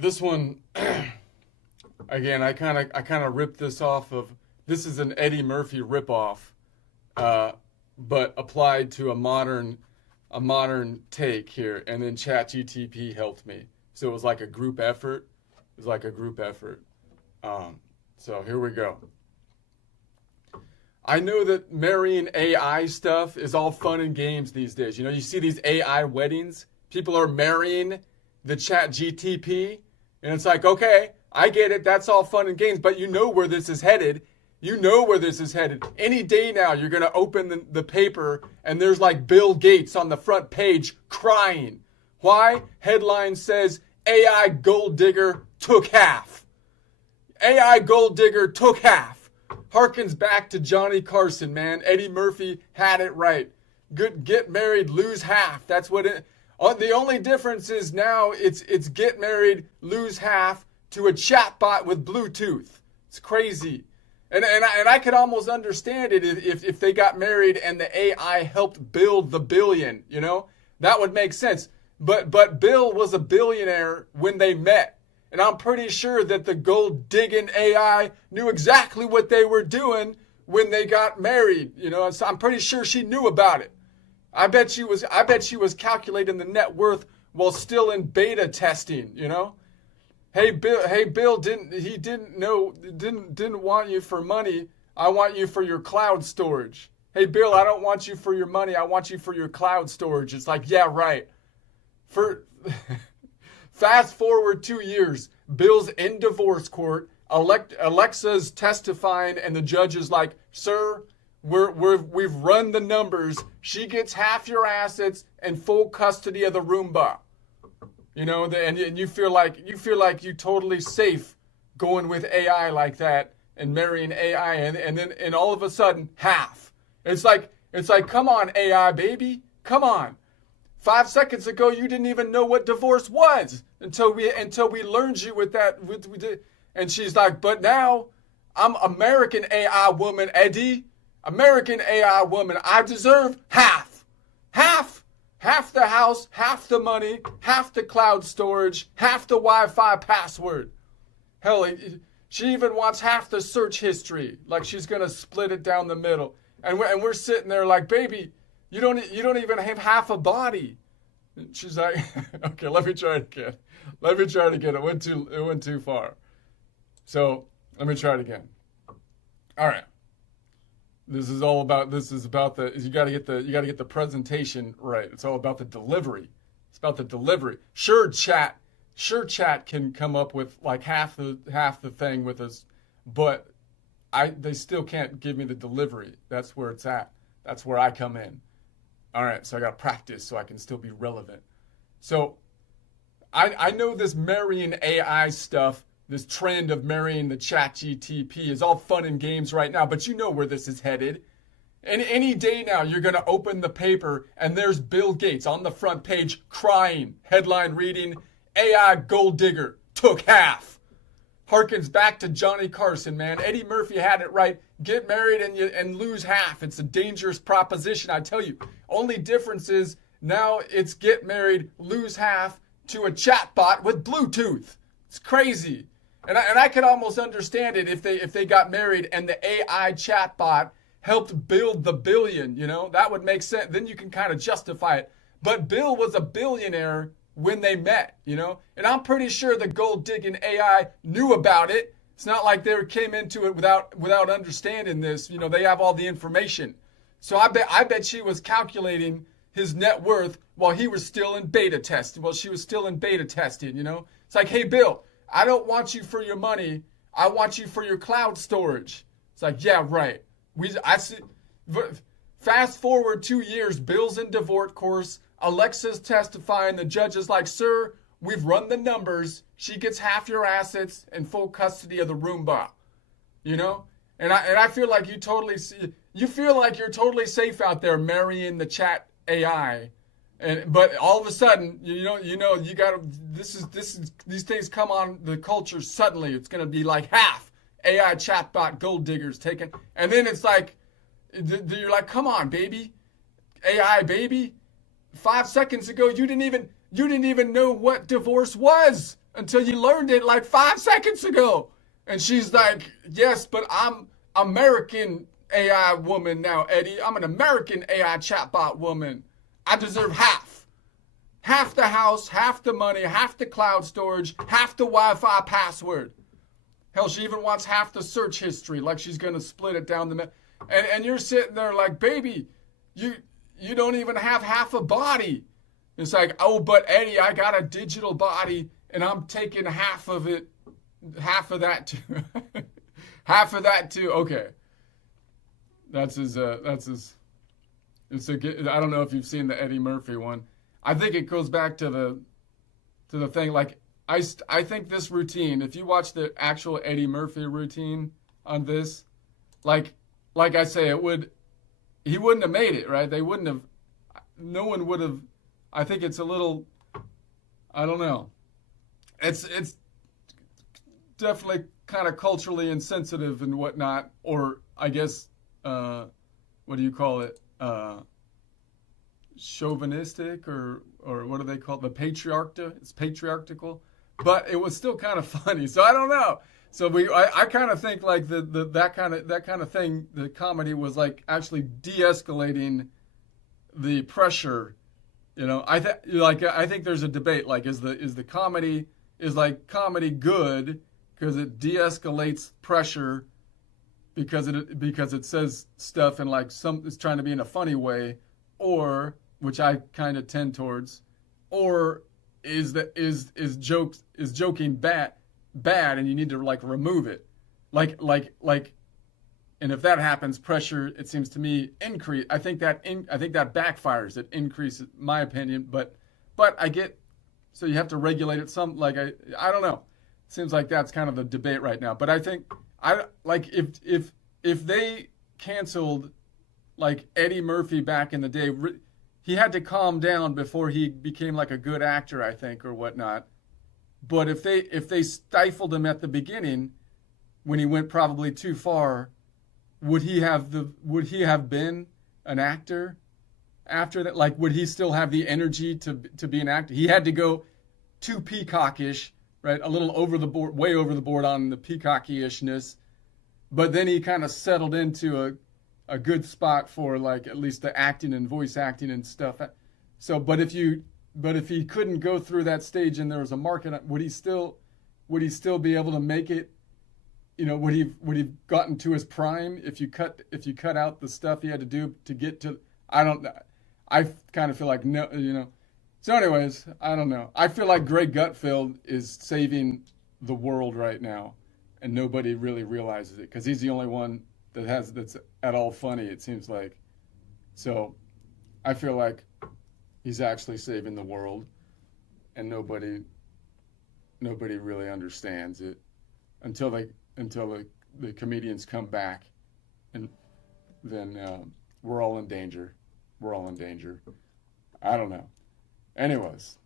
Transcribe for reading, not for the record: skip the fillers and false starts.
right, this one again. I kind of ripped this off of. This is an Eddie Murphy ripoff, but applied to a modern take here, and then ChatGTP helped me. So it was like a group effort. It was like a group effort. So here we go. I know that marrying AI stuff is all fun and games these days. You know, you see these AI weddings. People are marrying the ChatGTP, and it's like, okay, I get it. That's all fun and games, but you know where this is headed. You know where this is headed. Any day now, you're going to open the paper, and there's like Bill Gates on the front page crying. Why? Headline says, AI gold digger took half. AI gold digger took half. Harkens back to Johnny Carson, man. Eddie Murphy had it right. Good, get married, lose half. That's what it. The only difference is now it's get married, lose half to a chatbot with Bluetooth. It's crazy. And I could almost understand it if they got married and the AI helped build the billion, you know? That would make sense. But Bill was a billionaire when they met. And I'm pretty sure that the gold digging AI knew exactly what they were doing when they got married, you know? So I'm pretty sure she knew about it. I bet she was calculating the net worth while still in beta testing, you know? Hey Bill didn't want you for money. I want you for your cloud storage. Hey Bill, I don't want you for your money. I want you for your cloud storage. It's like, yeah, right. For fast forward 2 years, Bill's in divorce court. Alexa's testifying, and the judge is like, "Sir, we've run the numbers. She gets half your assets and full custody of the Roomba." You know, and you feel like you're totally safe going with AI like that and marrying AI, and then all of a sudden half. It's like come on AI baby, come on. 5 seconds ago you didn't even know what divorce was until we learned you with that. And she's like, but now I'm American AI woman, Eddie. American AI woman. I deserve half. Half the house, half the money, half the cloud storage, half the Wi-Fi password. Hell, she even wants half the search history. Like she's gonna split it down the middle. And we're sitting there like, baby, you don't even have half a body. And she's like, okay, let me try it again. It went too far. So let me try it again. All right. This is about you got to get the presentation right. It's all about the delivery. It's about the delivery. Sure chat can come up with like half the thing with us, but they still can't give me the delivery. That's where it's at. That's where I come in. All right, so I got to practice so I can still be relevant. So I know this marrying AI stuff, this trend of marrying the ChatGTP is all fun and games right now, but you know where this is headed. And any day now, you're going to open the paper and there's Bill Gates on the front page crying, headline reading, AI gold digger took half. Harkens back to Johnny Carson, man. Eddie Murphy had it right. Get married and lose half. It's a dangerous proposition, I tell you. Only difference is now it's get married, lose half to a chatbot with Bluetooth. It's crazy. And I could almost understand it if they got married and the AI chatbot helped build the billion, you know? That would make sense. Then you can kind of justify it. But Bill was a billionaire when they met, you know? And I'm pretty sure the gold digging AI knew about it. It's not like they came into it without understanding this. You know, they have all the information. So I bet she was calculating his net worth while he was still in beta testing. Well, she was still in beta testing, you know? It's like, hey, Bill, I don't want you for your money. I want you for your cloud storage. It's like, yeah, right. Fast forward 2 years, Bill's in divorce course. Alexa's testifying. The judge is like, sir, we've run the numbers. She gets half your assets and full custody of the Roomba. You know? And I feel like you feel like you're totally safe out there marrying the chat AI. But all of a sudden, you gotta. These things come on the culture suddenly. It's gonna be like half AI chatbot gold diggers taken, and then it's like, you're like, come on, baby, AI baby. 5 seconds ago, you didn't even know what divorce was until you learned it like 5 seconds ago. And she's like, yes, but I'm American AI woman now, Eddie. I'm an American AI chatbot woman. I deserve half. Half the house, half the money, half the cloud storage, half the Wi-Fi password. Hell, she even wants half the search history, like she's gonna split it down the middle. And you're sitting there like, baby, you don't even have half a body. It's like, oh, but Eddie, I got a digital body, and I'm taking half of it, half of that too, half of that too. Okay, that's his. It's a. I don't know if you've seen the Eddie Murphy one. I think it goes back to the thing. Like I think this routine. If you watch the actual Eddie Murphy routine on this, like I say, he wouldn't have made it, right? They wouldn't have. No one would have. I think it's a little. I don't know. It's definitely kind of culturally insensitive and whatnot, or I guess what do you call it? Chauvinistic or what do they call it? It's patriarchal, but it was still kind of funny. So I don't know. So I kind of think like that kind of thing. The comedy was like actually de-escalating the pressure. You know, I think there's a debate. Like, is the comedy good because it de-escalates pressure because it says stuff in like it's trying to be in a funny way, or which I kind of tend towards, or is joking bad and you need to like remove it, like and if that happens, pressure, it seems to me, increase. I think that backfires. It increases, my opinion, but I get. So you have to regulate it some. Like I don't know. It seems like that's kind of the debate right now. But I think if they canceled like Eddie Murphy back in the day, he had to calm down before he became like a good actor, I think, or whatnot. But if they stifled him at the beginning, when he went probably too far, would he have been an actor after that? Like, would he still have the energy to be an actor? He had to go too peacockish, right? A little over the board, way over the board on the peacockishness. But then he kind of settled into a good spot for like at least the acting and voice acting and stuff. So, but if he couldn't go through that stage and there was a market, would he still be able to make it? You know, would he gotten to his prime if you cut out the stuff he had to do to get to? I don't. I kind of feel like no. You know. So, anyways, I don't know. I feel like Greg Gutfeld is saving the world right now, and nobody really realizes it because he's the only one that's at all funny. It seems like. So, I feel like he's actually saving the world, and nobody really understands it until the comedians come back, and then we're all in danger. We're all in danger. I don't know. Anyways,